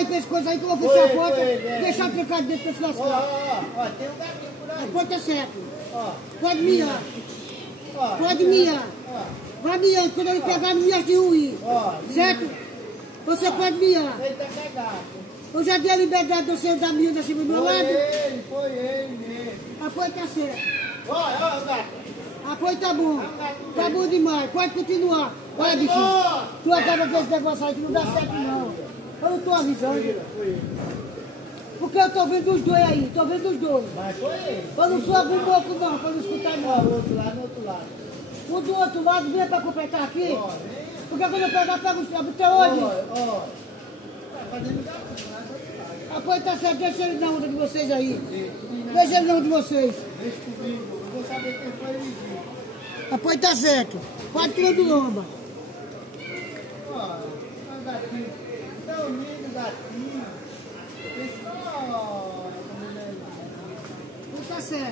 aí pra esse coisa aí que eu vou fechar a porta, deixar trancado dentro desse lascado. Ó, tem um gatinho por aí. A porta é certa. Ó. Pode miar. Ó. Pode miar. Ó. Vai miando, quando ele pegar, me miar de ruim. Ó. Certo? Você pode miar. Ele tá cagado. Eu já dei a liberdade de você dar miúda acima do meu lado. Foi ele mesmo. Apoio tá certo. Ó, gato. Apoio tá bom. Tá bom demais. Pode continuar. Olha, bichinho. Tu acaba com esse negócio aí que não dá certo, não. Eu não tô avisando. Porque eu tô vendo os dois aí. Tô vendo os dois. Mas foi ele. Eu não sou algum boco, não. Pra não escutar, Ó, não. o outro lado, no outro lado. O do outro lado vem pra completar aqui. Ó, Porque quando eu pegar, pega os trapos. Até hoje. ó. Tá fazendo gato, mas Apoio tá certo. Deixa ele na onda de vocês aí. Deixa ele na onda de vocês. deixa comigo. Eu vou saber quem foi ele. Apoio tá certo. Pode tirar do lomba. Ó, um gatinho. Tão lindo, gatinho. Ó, Tá certo.